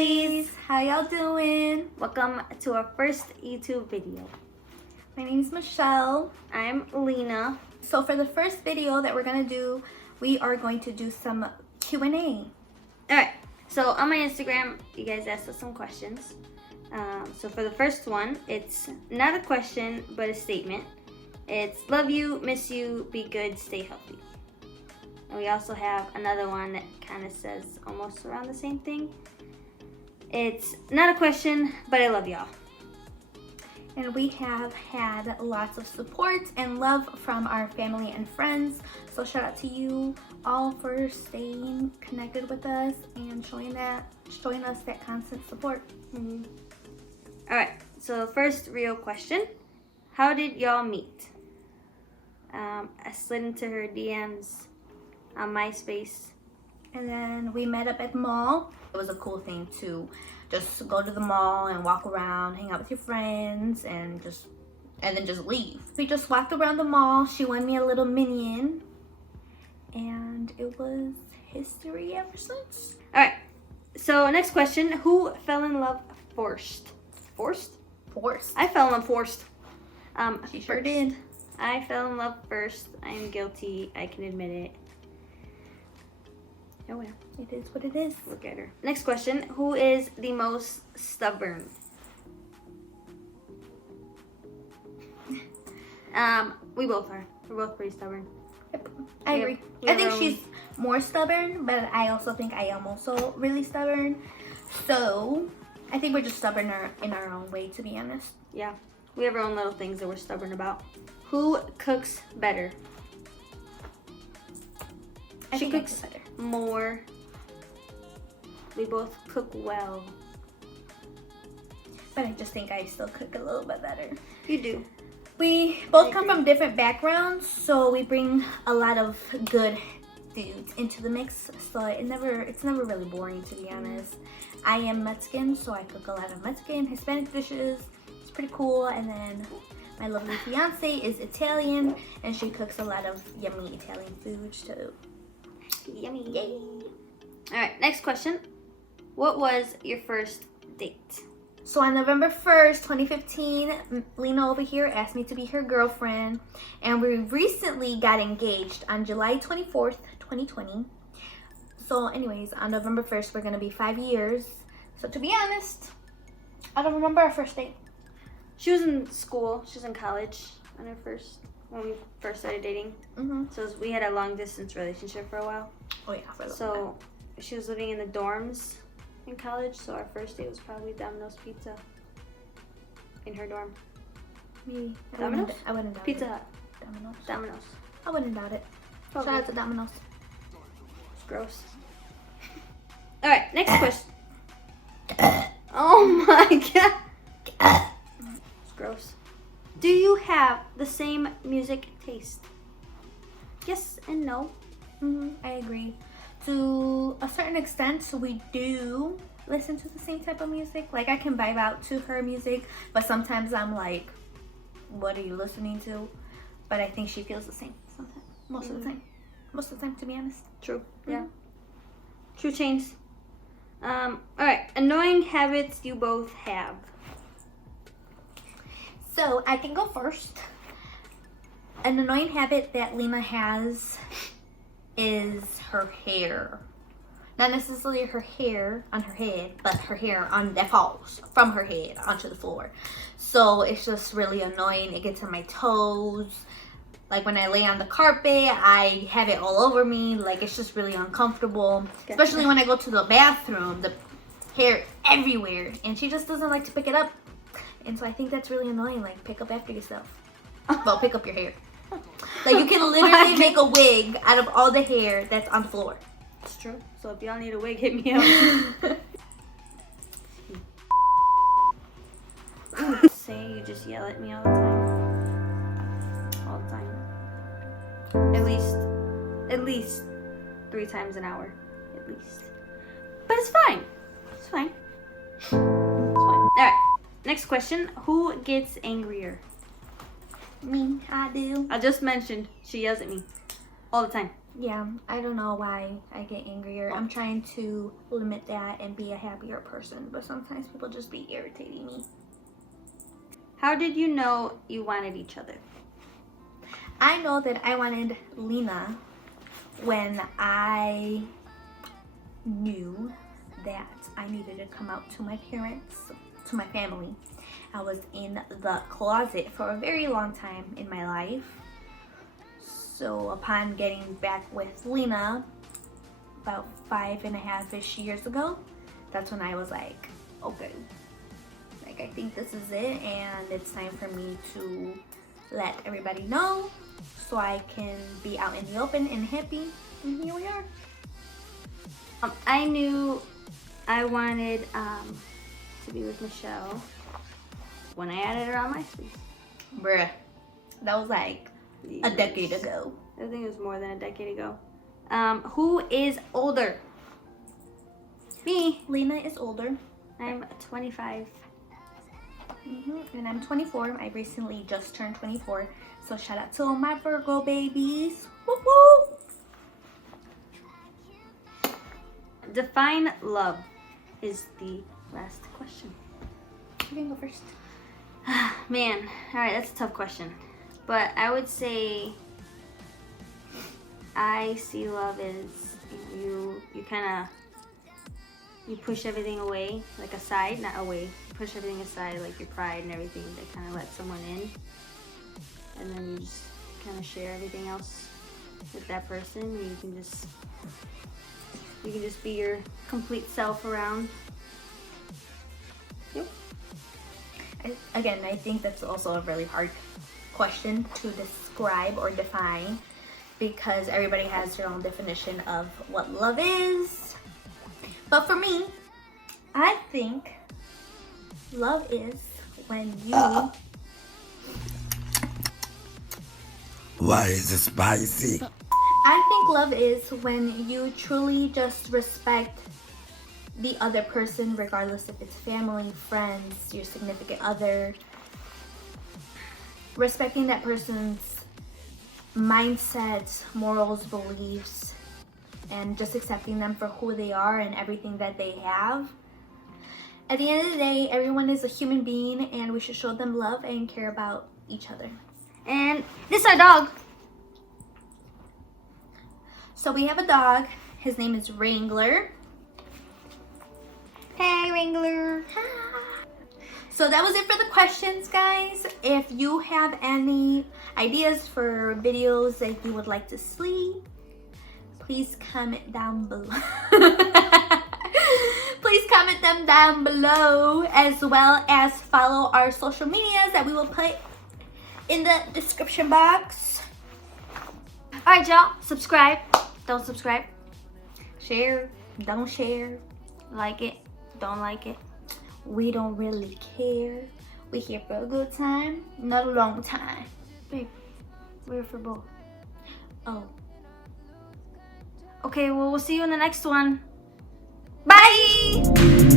Lovelies! How y'all doing? Welcome to our first YouTube video. My name is Michelle. I'm Lina. So for the first video that we're gonna do, we are going to do some Q&A. Alright, so on my Instagram, you guys asked us some questions. So for the first one, it's not a question, but a statement. It's love you, miss you, be good, stay healthy. And we also have another one that kind of says almost around the same thing. It's not a question, but I love y'all. And we have had lots of support and love from our family and friends. So shout out to you all for staying connected with us and showing us that constant support. Mm-hmm. All right, so first real question. How did y'all meet? I slid into her DMs on MySpace. And then we met up at the mall. It was a cool thing to just go to the mall and walk around, hang out with your friends, and then just leave. We just walked around the mall. She won me a little minion, and it was history ever since. All right. So next question: who fell in love first? Forced? Forced. I fell in love forced. She sure did. I fell in love first. I am guilty. I can admit it. Oh well. It is what it is. Look at her. Next question: who is the most stubborn? We both are. We're both pretty stubborn. Yep. I agree. I think she's more stubborn, but I also think I am also really stubborn. So I think we're just stubborn in our own way, to be honest. Yeah. We have our own little things that we're stubborn about. Who cooks better? She cooks better. More. We both cook well. But I just think I still cook a little bit better. You do. We both come from different backgrounds, so we bring a lot of good foods into the mix. So it's never really boring, to be honest. I am Mexican, so I cook a lot of Mexican, Hispanic dishes. It's pretty cool. And then my lovely fiance is Italian, and she cooks a lot of yummy Italian food too. Yummy. Yay. All right, next question. What was your first date? So on November 1st, 2015, Lina over here asked me to be her girlfriend, and we recently got engaged on July 24th, 2020. So anyways, on November 1st, we're going to be 5 years. So to be honest, I don't remember our first date. She was in school. She was in college when we first started dating. Mm-hmm. So we had a long distance relationship for a while. Oh yeah, for a little So she was living in the dorms in college. So our first date was probably Domino's Pizza in her dorm. Maybe. Domino's? I wouldn't doubt Pizza it. Hut. Domino's. I wouldn't doubt it. Okay. Shout out to Domino's. It's gross. All right, next question. Oh my god. It's gross. Do you have the same music taste? Yes and no. I agree. To a certain extent, we do listen to the same type of music. Like, I can vibe out to her music, but sometimes I'm like, what are you listening to? But I think she feels the same sometimes. Most of the time. Most of the time, to be honest. True. Yeah. True change. All right. Annoying habits you both have. So I can go first. An annoying habit that Lina has is her hair. Not necessarily her hair on her head, but her hair that falls from her head onto the floor. So it's just really annoying. It gets on my toes. Like when I lay on the carpet, I have it all over me. Like, it's just really uncomfortable. Gotcha. Especially when I go to the bathroom, the hair everywhere. And she just doesn't like to pick it up. And so I think that's really annoying. Like, pick up after yourself. Well, pick up your hair. Like, you can literally make a wig out of all the hair that's on the floor. It's true. So if y'all need a wig, hit me up. Say you just yell at me all the time. All the time. At least 3 times an hour. At least. But it's fine. It's fine. It's fine. All right. Next question. Who gets angrier? Me, I do. I just mentioned she yells at me all the time. Yeah, I don't know why I get angrier. I'm trying to limit that and be a happier person, but sometimes people just be irritating me. How did you know you wanted each other? I know that I wanted Lina when I knew that I needed to come out to my parents, to my family. I was in the closet for a very long time in my life. So upon getting back with Lina about 5.5-ish years ago, that's when I was like, okay, like I think this is it and it's time for me to let everybody know so I can be out in the open and happy, and here we are. I knew I wanted to be with Michelle when I added her on MySpace. Bruh, that was like a decade ago. I think it was more than a decade ago. Who is older? Me. Lina is older. I'm 25. And I'm 24. I recently just turned 24. So shout out to all my Virgo babies. Woo woo! Define love is the last question. You can go first. Man, alright, that's a tough question. But I would say I see love as you kind of push everything away, like aside, not away. You push everything aside, like your pride and everything, to kind of let someone in. And then you just kind of share everything else with that person. You can just be your complete self around. Yep. I think that's also a really hard question to describe or define because everybody has their own definition of what love is. But for me, I think love is when you... Why is it spicy? I think love is when you truly just respect the other person, regardless if it's family, friends, your significant other. Respecting that person's mindset, morals, beliefs, and just accepting them for who they are and everything that they have. At the end of the day, everyone is a human being and we should show them love and care about each other. And this is our dog. So we have a dog. His name is Wrangler. Hey, Wrangler. So that was it for the questions, guys. If you have any ideas for videos that you would like to see, please comment down below. Please comment them down below, as well as follow our social medias that we will put in the description box. Alright, y'all. Subscribe. Don't subscribe. Share, don't share. Like it. Don't like it. We don't really care. We're here for a good time, not a long time. Babe, we're for both. Oh. Okay, well, we'll see you in the next one. Bye!